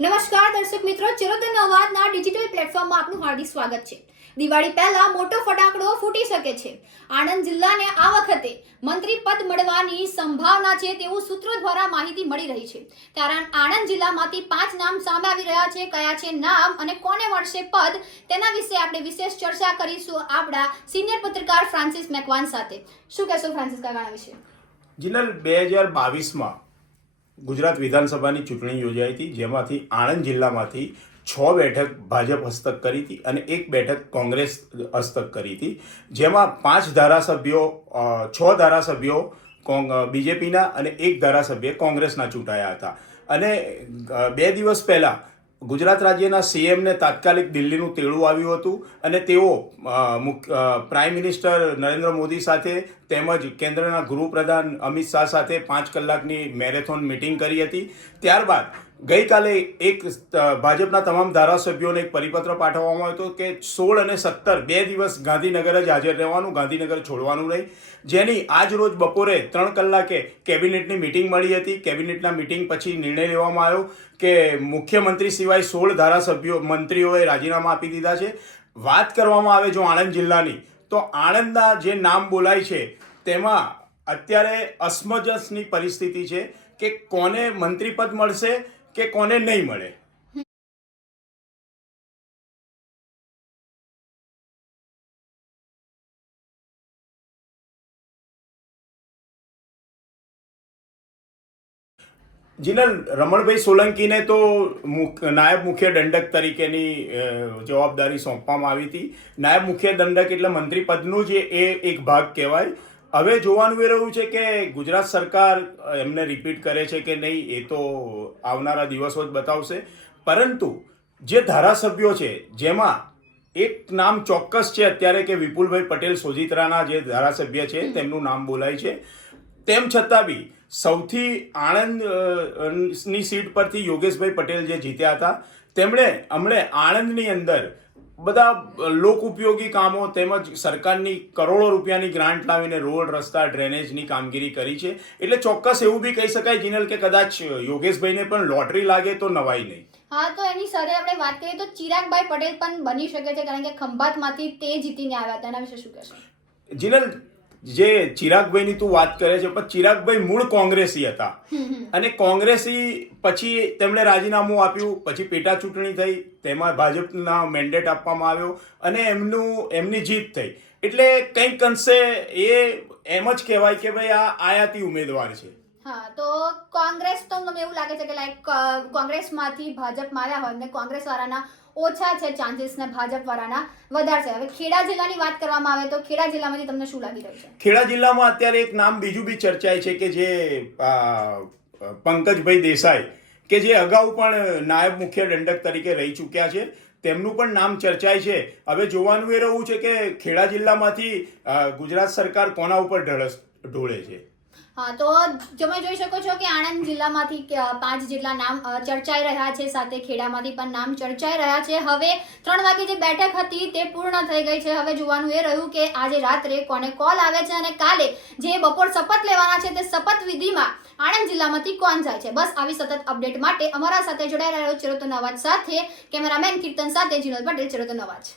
નમસ્કાર દર્શક મિત્રો, ચિરોતન અવાજના ડિજિટલ પ્લેટફોર્મમાં આપનું હાર્દિક સ્વાગત છે। દિવાળી પહેલા મોટો ફટાકડો ફૂટી શકે છે। આણંદ જિલ્લાને આ વખતે મંત્રી પદ મળવાની સંભાવના છે તેવું સૂત્રો દ્વારા માહિતી મળી રહી છે। ત્યારે આણંદ જિલ્લામાંથી 5 નામ સામે આવી રહ્યા છે। કયા છે નામ અને કોને મળશે પદ, તેના વિશે આપણે વિશેષ ચર્ચા કરીશું આપણા સિનિયર પત્રકાર ફ્રાન્સિસ મેકવાન સાથે। શું કહેશો ફ્રાન્સિસ કાકાના વિશે? જીનલ, 2022માં ગુજરાત વિધાનસભાની ચૂંટણી યોજાઈ હતી, જેમાંથી આણંદ જિલ્લામાંથી 6 બેઠક ભાજપ હસ્તક કરી હતી અને 1 બેઠક કોંગ્રેસ હસ્તક કરી હતી, જેમાં 6 ધારાસભ્યો બીજેપીના અને 1 ધારાસભ્ય કોંગ્રેસના ચૂંટાયા હતા। અને 2 દિવસ પહેલાં ગુજરાત રાજ્યના સીએમને તાત્કાલિક દિલ્હીનું તેડું આવ્યું હતું અને તેઓ પ્રાઇમ મિનિસ્ટર નરેન્દ્ર મોદી સાથે તેમજ કેન્દ્રના ગૃહપ્રધાન અમિત શાહ સાથે 5 કલાકની મેરેથોન મિટિંગ કરી હતી। ત્યારબાદ ગઈકાલે ભાજપના તમામ ધારાસભ્યોને એક પરિપત્ર પાઠવવામાં આવ્યો હતો કે 16 અને 17 2 દિવસ ગાંધીનગર જ હાજર રહેવાનું, ગાંધીનગર છોડવાનું નહીં, જેની આજ રોજ બપોરે 3 કલાકે કેબિનેટની મિટિંગ મળી હતી। કેબિનેટના મિટિંગ પછી નિર્ણય લેવામાં આવ્યો કે મુખ્યમંત્રી સિવાય 16 મંત્રીઓએ રાજીનામા આપી દીધા છે। વાત કરવામાં આવે જો આણંદ જિલ્લાની, તો આણંદના જે નામ બોલાય છે તેમાં અત્યારે અસમંજસની પરિસ્થિતિ છે કે કોને મંત્રી પદ મળશે કે કોને નહીં મળે। જીનલ, રમણભાઈ સોલંકીને તો નાયબ મુખ્ય દંડક તરીકેની જવાબદારી સોંપવામાં આવી હતી। નાયબ મુખ્ય દંડક એટલે મંત્રી પદનું જ એક ભાગ કહેવાય। હવે જોવાનું એ રહ્યું છે કે ગુજરાત સરકાર એમને રિપીટ કરે છે કે નહીં, એ તો આવનારા દિવસો જ બતાવશે। પરંતુ જે ધારાસભ્યો છે, જેમાં એક નામ ચોક્કસ છે અત્યારે કે વિપુલભાઈ પટેલ સોજિત્રાના જે ધારાસભ્ય છે તેમનું નામ બોલાય છે, તેમ છતાં બી સૌથી આણંદની સીટ પરથી યોગેશભાઈ પટેલ જે જીત્યા હતા, તેમણે હમણે આણંદની અંદર બધા લોક ઉપયોગી કામો તેમજ સરકારની કરોડો રૂપિયાની ગ્રાન્ટ લાવીને રોડ, રસ્તા, ડ્રેનેજની કામગીરી કરી છે। એટલે ચોક્કસ એવું બી કહી શકાય જીનલ કે કદાચ યોગેશભાઈને પણ લોટરી લાગે તો નવાઈ નહીં। હા, તો એની સાથે આપણે વાત કરીએ તો ચિરાગભાઈ પટેલ પણ બની શકે છે, કારણ કે ખંભાતમાંથી તે જીતીને આવ્યા હતા। એના વિશે શું કહેશો? જીનલ, જે ચિરાગભાઈની તું વાત કરે છે, પણ ચિરાગભાઈ મૂળ કોંગ્રેસી હતા અને કોંગ્રેસી પછી તેમણે રાજીનામું આપ્યું, પછી પેટા ચૂંટણી થઈ, તેમાં ભાજપના મેન્ડેટ આપવામાં આવ્યો અને એમની જીત થઈ। એટલે કંઈક અંશે એ એમ જ કહેવાય કે ભાઈ આ આયાતી ઉમેદવાર છે। હા, તો કોંગ્રેસ તો મને એવું લાગે છે કે લાઈક કોંગ્રેસમાંથી ભાજપમાં આવ્યા હોય ને કોંગ્રેસ વાળાના ઓછા છે ચાન્સીસ ને ભાજપ વાળાના વધારે છે। હવે ખેડા જિલ્લાની વાત કરવામાં આવે તો ખેડા જિલ્લામાંથી તમને શું લાગી રહ્યું છે? ખેડા જિલ્લામાં અત્યારે એક નામ બીજું બી ચર્ચાય છે કે જે પંકજભાઈ દેસાઈ, કે જે અગાઉ પણ નાયબ મુખ્ય દંડક તરીકે રહી ચૂક્યા છે, તેમનું પણ નામ ચર્ચાય છે। હવે જોવાનું એ રહ્યું છે કે ખેડા જિલ્લામાંથી ગુજરાત સરકાર કોના ઉપર ઢોળે છે। હા, તો તમે જોઈ શકો છો કે આણંદ જિલ્લામાંથી 5 જેટલા નામ ચર્ચાઈ રહ્યા છે, સાથે ખેડામાંથી પણ નામ ચર્ચાઈ રહ્યા છે। હવે 3 વાગે જે બેઠક હતી તે પૂર્ણ થઈ ગઈ છે। હવે જોવાનું એ રહ્યું કે આજે રાત્રે કોને કોલ આવે છે અને કાલે જે બપોર શપથ લેવાના છે તે શપથ વિધિમાં આણંદ જિલ્લામાંથી કોણ જાય છે। બસ આવી સતત અપડેટ માટે અમારા સાથે જોડાઈ રહ્યો ચિરોતન અવાજ સાથે કેમેરામેન કીર્તન સાથે જીનલ પટેલ, ચિરોતન અવાજ।